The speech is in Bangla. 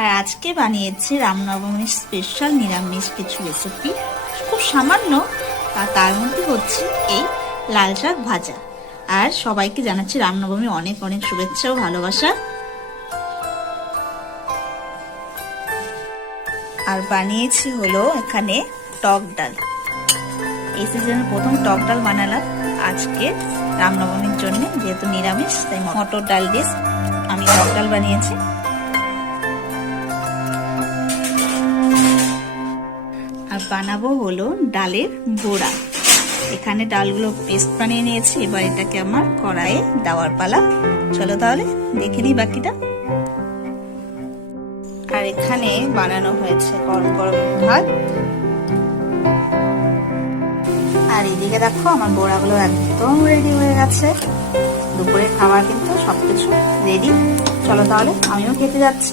আর আজকে বানিয়েছি রামনবমীর স্পেশাল নিরামিষ কিছু রেসিপি, খুব সামান্য। আর তার মধ্যে হচ্ছে এই লাল শাক ভাজা। আর সবাইকে জানাচ্ছি রামনবমী অনেক অনেক শুভেচ্ছা ও ভালোবাসা। আর বানিয়েছি হলো এখানে টক ডাল। এই সিজনের প্রথম টক ডাল বানালাম আজকে রামনবমীর জন্য, যেহেতু নিরামিষ তাই মটর ডাল দিয়ে আমি টক ডাল বানিয়েছি। আর বানাবো হলো ডালের বড়া। এখানে ডালগুলো পেস্ট বানিয়ে নিয়েছি, এবার এটাকে আমার কড়াইয়ে দেওয়ার পালা। চলো তাহলে দেখে নিই বাকিটা। আর এখানে বানানো হয়েছে গরম গরম ভাত। আর এদিকে দেখো আমার বড়াগুলো একদম রেডি হয়ে গেছে। দুপুরের খাবার কিন্তু সবকিছু রেডি। চলো তাহলে আমিও খেতে যাচ্ছি।